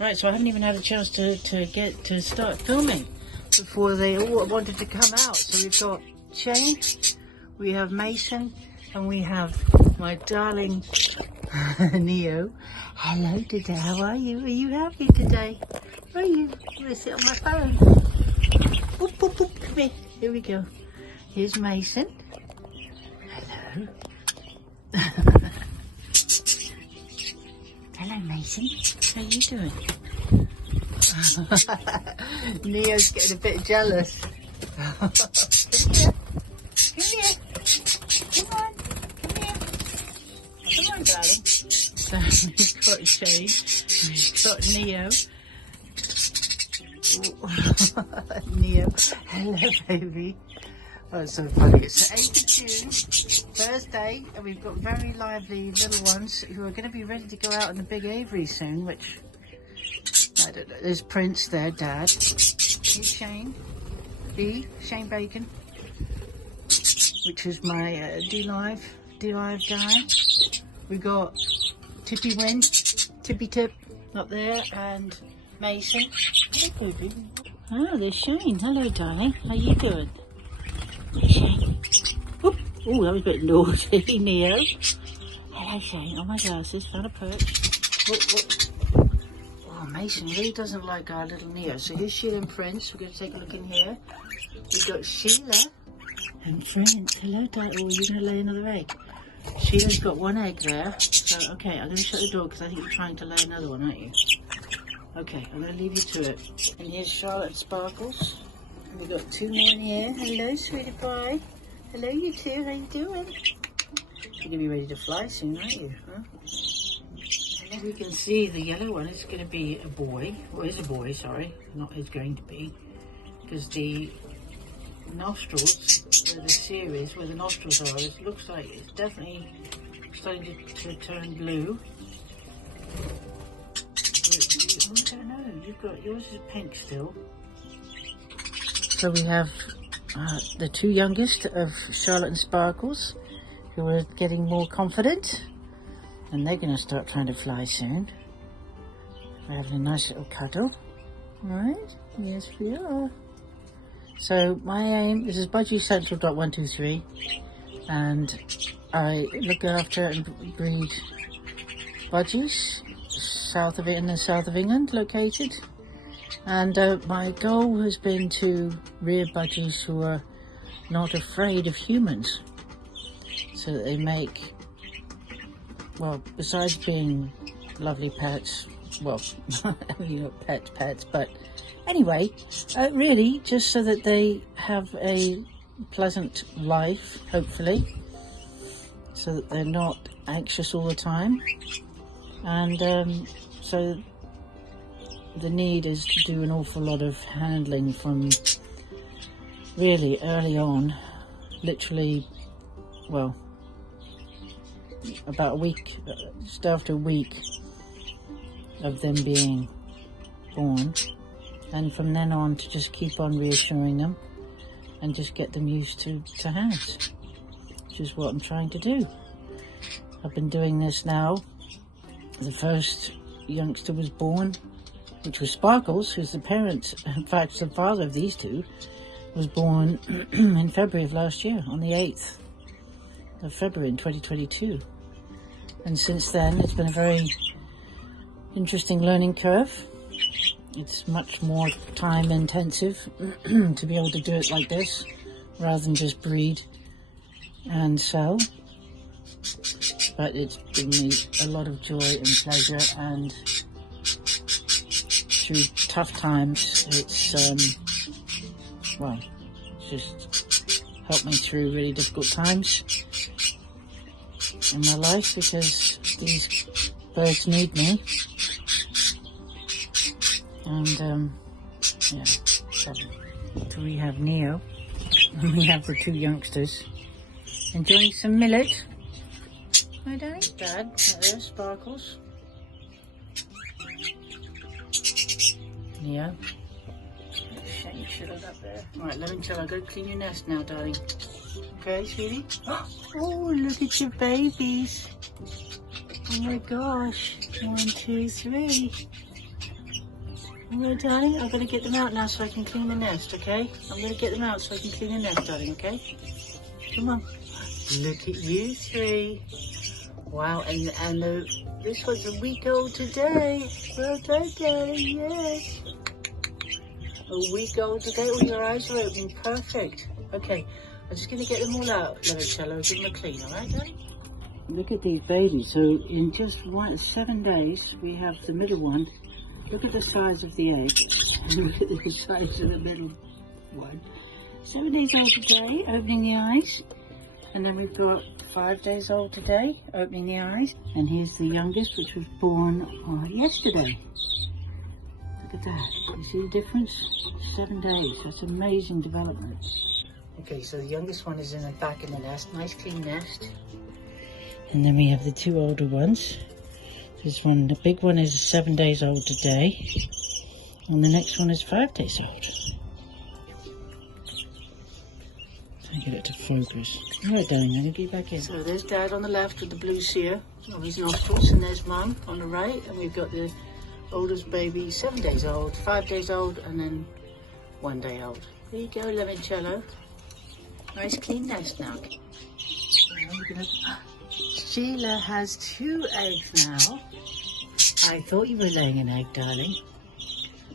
Right, so I haven't even had a chance to start filming before they all wanted to come out. So we've got Shane, we have Mason, and we have my darling Neo. Hello today, how are you? Are you happy today? Are you? I'm going to sit on my phone. Boop, boop, boop. Come here. Here we go. Here's Mason. Hello. Hello, Mason. How you doing? Neo's getting a bit jealous. Come here. Come here. Come on. Come here. Come on, darling. So we've got Shane. We've got Neo. Neo. Hello, baby. Oh, it's so funny. It's the 8th of June, Thursday, and we've got very lively little ones who are going to be ready to go out in the big Avery soon, which, I don't know. There's Prince there, Dad. Here's Shane. Shane Bacon, which is my D-Live guy. We got Tippy Win, Tippy Tip up there, and Mason. Hello, baby. Oh, there's Shane. Hello, darling. How you doing? Shane. Oh, that was a bit naughty, Neo. Hello, Shane. Oh, my glasses. Found a perch. Oh, Mason really doesn't like our little Neo. So here's Sheila and Prince. We're going to take a look in here. We've got Sheila and Prince. Hello, darling. Oh, you're going to lay another egg. Sheila's got one egg there. So, okay, I'm going to shut the door because I think you're trying to lay another one, aren't you? Okay, I'm going to leave you to it. And here's Charlotte and Sparkles. And we've got two more in here. Hello, sweetie pie. Hello, you two. How you doing? You're going to be ready to fly soon, aren't you? Huh? And as we can see, the yellow one is going to be a boy. Well, is a boy, sorry. Not is going to be. Because the nostrils, where the series, where the nostrils are, it looks like it's definitely starting to turn blue. I don't know, you've got, yours is pink still. So we have the two youngest of Charlotte and Sparkles, who are getting more confident, and they're going to start trying to fly soon. We're having a nice little cuddle. Alright, yes we are. So my aim, this is Budgie Central.123, and I look after and breed budgies, in the south of England located, and my goal has been to rear budgies who are not afraid of humans, so that they make, well, besides being lovely pets, well, you know, pets, but anyway, really just so that they have a pleasant life, hopefully, so that they're not anxious all the time. And so the need is to do an awful lot of handling from really early on, literally, well, about a week, just after a week of them being born, and from then on to just keep on reassuring them and just get them used to hands, which is what I'm trying to do. I've been doing this now. The first youngster was born, which was Sparkles, who's the parent, in fact the father of these two, was born in February of last year, on the 8th of February in 2022. And since then it's been a very interesting learning curve. It's much more time intensive to be able to do it like this, rather than just breed and sell. But it's given me a lot of joy and pleasure, and through tough times, it's, well, it's just helped me through really difficult times in my life, because these birds need me. And, yeah, so we have Neo, and we have the two youngsters enjoying some millet. Hi, Dad. Dad, there's Sparkles. Neo. Shane chilled up there. Alright, LEMONCELLO, go clean your nest now, darling. Okay, sweetie? Oh, look at your babies. Oh my gosh. 1, 2, 3. Alright, darling, I'm going to get them out now so I can clean the nest, okay? I'm going to get them out so I can clean the nest, darling, okay? Come on. Look at you three. Wow, and this was a week old today. Well done, darling, yes. A week old today. Oh, your eyes are open. Perfect. Okay, I'm just going to get them all out, Limoncello. Give them a clean, alright, darling? Look at these babies. So in just 7 days, we have the middle one. Look at the size of the egg. Look at the size of the middle one. 7 days old today, opening the eyes. And then we've got 5 days old today, opening the eyes. And here's the youngest, which was born yesterday. Look at that. You see the difference? 7 days. That's amazing development. Okay, so the youngest one is in the back in the nest. Nice clean nest. And then we have the 2 older ones. This one, the big one is 7 days old today. And the next one is 5 days old. Get it to focus. Alright, darling, I'm going to get back in. So there's Dad on the left with the blue cere on his nostrils, and there's Mum on the right, and we've got the oldest baby, 7 days old, 5 days old, and then 1 day old. There you go, Limoncello. Nice clean nest now. Sheila has 2 eggs now. I thought you were laying an egg, darling.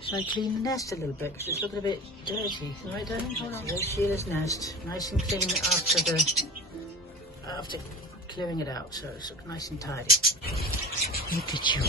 Should I clean the nest a little bit because it's looking a bit dirty? All right, darling? Hold on. There's Sheila's nest, nice and clean after clearing it out, so it's looking nice and tidy. Look at you.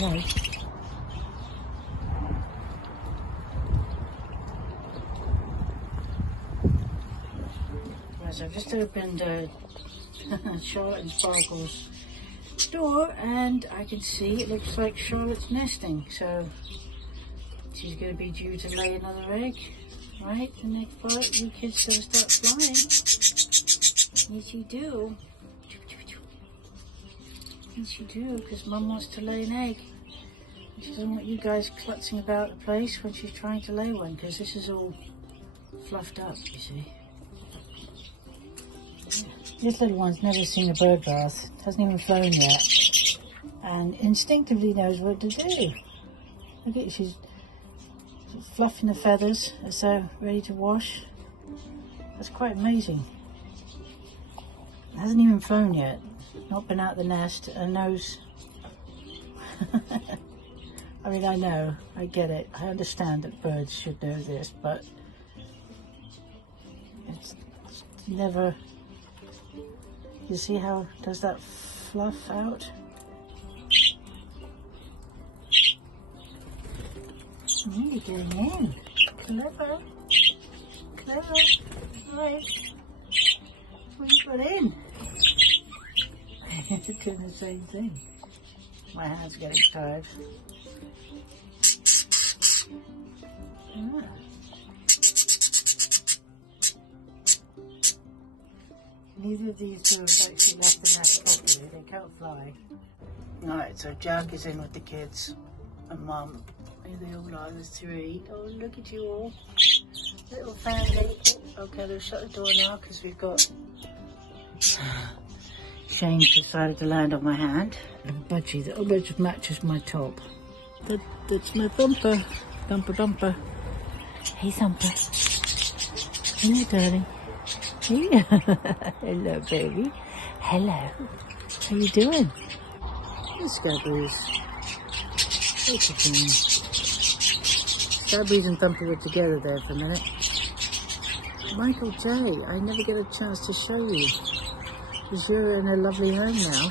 Right. So I've just opened Charlotte and Sparkle's door, and I can see it looks like Charlotte's nesting, so she's going to be due to lay another egg, right? The next part, you kids gotta start flying. Yes, you do. Yes, you do, because Mum wants to lay an egg. She doesn't want you guys klutzing about the place when she's trying to lay one, because this is all fluffed up, you see. This little one's never seen a bird bath, hasn't even flown yet, and instinctively knows what to do. Look at, she's fluffing the feathers as they're ready to wash. That's quite amazing. It hasn't even flown yet, not been out the nest, and knows. I mean, I know, I get it, I understand that birds should know this, but it's never. You see how it does that fluff out? You're getting in. Clever. Clever. Right. What you got in? Doing the same thing. My hand's getting tired. Ah. Neither of these two have actually left the nest properly. They can't fly. Alright, so Jack is in with the kids and Mum. Here they all are, there's 3. Oh, look at you all. Little family. Okay, they'll shut the door now because we've got... Shane's decided to land on my hand. And Budgie, that almost matches my top. That's my Thumper. Thumper. Hey, Thumper. Hey, darling. Hey. Hello, baby. Hello. How you doing? Let's go, Bruce. Look at him. Starbreeze and Thumpy were together there for a minute. Michael J, I never get a chance to show you, because you're in a lovely home now.